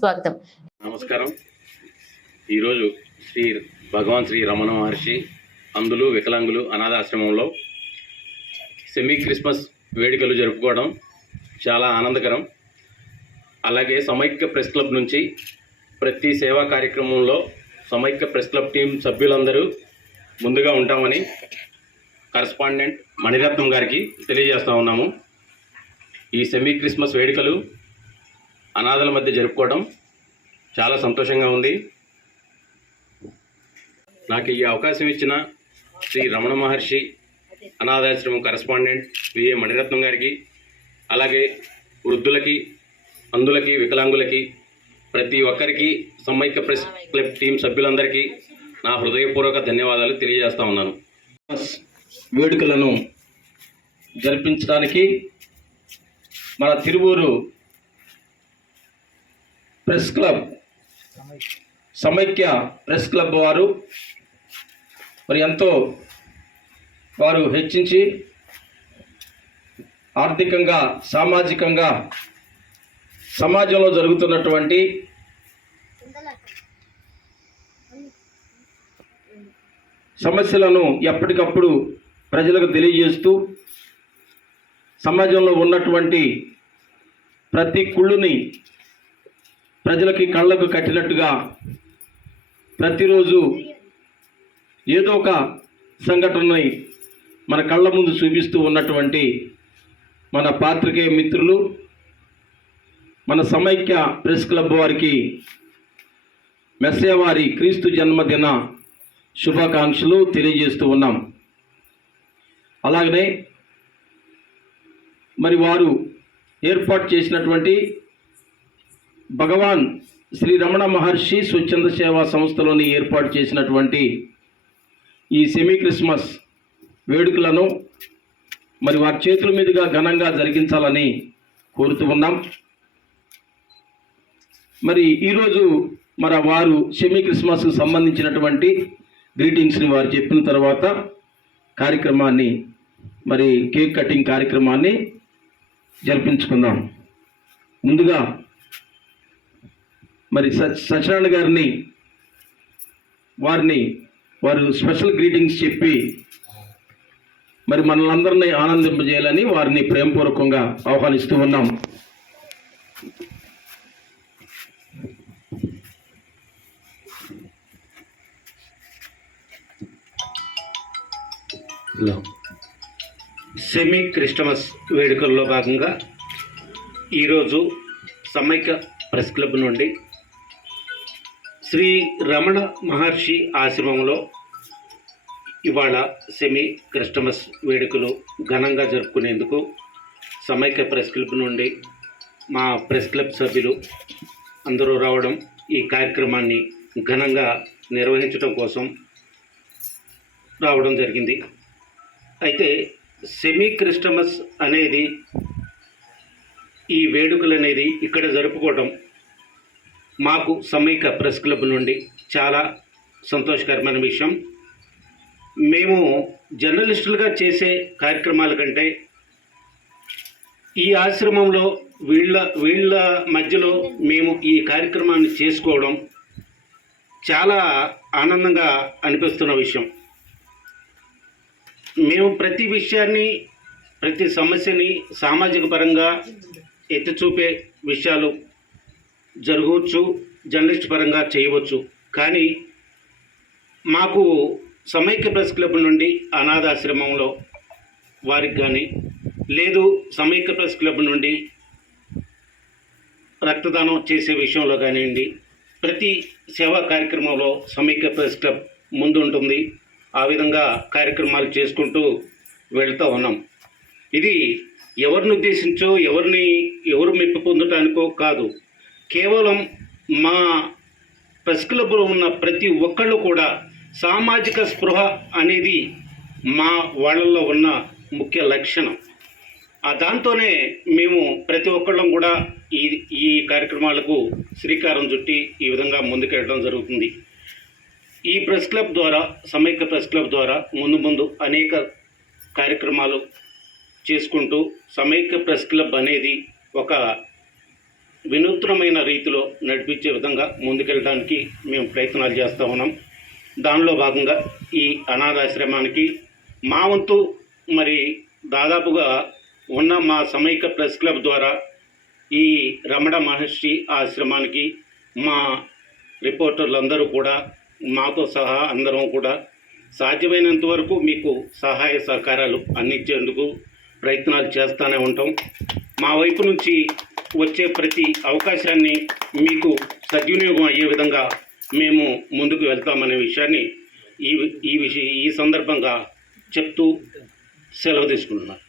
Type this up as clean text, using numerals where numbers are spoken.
స్వాగతం. నమస్కారం. ఈరోజు భగవాన్ శ్రీ రమణ మహర్షి అందులు వికలాంగులు అనాథాశ్రమంలో సెమీ క్రిస్మస్ వేడుకలు జరుపుకోవడం చాలా ఆనందకరం. అలాగే సమైక్య ప్రెస్ క్లబ్ నుంచి ప్రతి సేవా కార్యక్రమంలో సమైక్య ప్రెస్ క్లబ్ టీం సభ్యులందరూ ముందుగా ఉంటామని కరస్పాండెంట్ మణిరత్నం గారికి తెలియజేస్తూ ఉన్నాము. ఈ సెమీ క్రిస్మస్ వేడుకలు అనాథల మధ్య జరుపుకోవడం చాలా సంతోషంగా ఉంది. నాకు ఈ అవకాశం ఇచ్చిన శ్రీ రమణ మహర్షి అనాథాశ్రమం కరస్పాండెంట్ విఏ మణిరత్నం గారికి, అలాగే వృద్ధులకి, అందులకి, వికలాంగులకి, ప్రతి ఒక్కరికి సమైక్య ప్రెస్ క్లబ్ టీం సభ్యులందరికీ నా హృదయపూర్వక ధన్యవాదాలు తెలియజేస్తా ఉన్నాను. వేడుకలను జరిపించడానికి మన తిరువూరు ప్రెస్ క్లబ్ సమైక్య ప్రెస్ క్లబ్ వారు మరి ఎంతో హెచ్చించి ఆర్థికంగా, సామాజికంగా సమాజంలో జరుగుతున్నటువంటి సమస్యలను ఎప్పటికప్పుడు ప్రజలకు తెలియజేస్తూ సమాజంలో ఉన్నటువంటి ప్రతి కుళ్ళుని ప్రజలకి కళ్ళకు కట్టినట్టుగా ప్రతిరోజు ఏదో ఒక సంఘటనని మన కళ్ళ ముందు చూపిస్తూ ఉన్నటువంటి మన పాత్రికేయ మిత్రులు, మన సమైక్య ప్రెస్ క్లబ్ వారికి మెస్సేవారి క్రీస్తు జన్మదిన శుభాకాంక్షలు తెలియజేస్తూ ఉన్నాం. అలాగనే మరి వారు ఏర్పాటు చేసినటువంటి భగవాన్ శ్రీ రమణ మహర్షి స్వచ్ఛంద సేవా సంస్థలోని ఏర్పాటు చేసినటువంటి ఈ సెమీ క్రిస్మస్ వేడుకలను మరి వారి చేతుల మీదుగా ఘనంగా జరిగించాలని కోరుతూ ఉన్నాం. మరి ఈరోజు వారు సెమీ క్రిస్మస్కు సంబంధించినటువంటి గ్రీటింగ్స్ని వారు చెప్పిన తర్వాత కార్యక్రమాన్ని కేక్ కటింగ్ కార్యక్రమాన్ని జరిపించుకుందాం. ముందుగా సత్యనారాయణ గారిని వారు స్పెషల్ గ్రీటింగ్స్ చెప్పి మనల్ని అందరినీ ఆనందింపజేయాలని వారిని ప్రేమపూర్వకంగా ఆహ్వానిస్తూ ఉన్నాం. సెమీ క్రిస్టమస్ వేడుకల్లో భాగంగా ఈరోజు సమైక్య ప్రెస్ క్లబ్ నుండి శ్రీ రమణ మహర్షి ఆశ్రమంలో ఇవాళ సెమీ క్రిస్టమస్ వేడుకలు ఘనంగా జరుపుకునేందుకు సమైక్య ప్రెస్ క్లబ్ నుండి మా ప్రెస్ క్లబ్ సభ్యులు అందరూ రావడం, ఈ కార్యక్రమాన్ని ఘనంగా నిర్వహించడం కోసం రావడం జరిగింది. అయితే సెమీ క్రిస్టమస్ అనేది, ఈ వేడుకలు అనేది ఇక్కడ జరుపుకోవడం మాకు సమైక్య ప్రెస్ క్లబ్ నుండి చాలా సంతోషకరమైన విషయం. మేము జర్నలిస్టులుగా చేసే కార్యక్రమాల కంటే ఈ ఆశ్రమంలో వీళ్ళ మధ్యలో మేము ఈ కార్యక్రమాన్ని చేసుకోవడం చాలా ఆనందంగా అనిపిస్తున్న విషయం. మేము ప్రతి విషయాన్ని, ప్రతి సమస్యని సామాజిక పరంగా ఎత్తి చూపే విషయాలు జరగవచ్చు, జర్నలిస్ట్ పరంగా చేయవచ్చు. కానీ మాకు సమైక్య ప్రెస్ క్లబ్ నుండి అనాథాశ్రమంలో వారికి కానీ, లేదు సమైక్య ప్రెస్ క్లబ్ నుండి రక్తదానం చేసే విషయంలో కానివ్వండి, ప్రతి సేవా కార్యక్రమంలో సమైక్య ప్రెస్ క్లబ్ ముందు ఉంటుంది. ఆ విధంగా కార్యక్రమాలు చేసుకుంటూ వెళ్తూ ఉన్నాం. ఇది ఎవరిని ఉద్దేశించో, ఎవరు మెప్పు పొందటానికో కాదు. కేవలం మా ప్రెస్ క్లబ్లో ఉన్న ప్రతి ఒక్కళ్ళు కూడా సామాజిక స్పృహ అనేది మా వాళ్ళల్లో ఉన్న ముఖ్య లక్షణం. దాంతోనే మేము ప్రతి ఒక్కళ్ళం కూడా ఈ కార్యక్రమాలకు శ్రీకారం చుట్టి ఈ విధంగా ముందుకెళ్ళడం జరుగుతుంది. ఈ ప్రెస్ క్లబ్ ద్వారా, సమైక్య ప్రెస్ క్లబ్ ద్వారా ముందు అనేక కార్యక్రమాలు చేసుకుంటూ సమైక్య ప్రెస్ క్లబ్ అనేది ఒక వినూత్నమైన రీతిలో నడిపించే విధంగా ముందుకెళ్ళడానికి మేము ప్రయత్నాలు చేస్తూ ఉన్నాం. దానిలో భాగంగా ఈ అనాథాశ్రమానికి మా వంతు మరి దాదాపుగా ఉన్న మా సమైక్య ప్రెస్ క్లబ్ ద్వారా ఈ రమణ మహర్షి ఆశ్రమానికి మా రిపోర్టర్లందరూ కూడా మాతో సహా అందరం కూడా సాధ్యమైనంత వరకు మీకు సహాయ సహకారాలు అందించేందుకు ప్రయత్నాలు చేస్తూనే ఉంటాం. మా వైపు నుంచి వచ్చే ప్రతి అవకాశాన్ని మీకు సద్వినియోగం అయ్యే విధంగా మేము ముందుకు వెళ్తామనే విషయాన్ని ఈ సందర్భంగా చెప్తూ సెలవు తీసుకుంటున్నాను.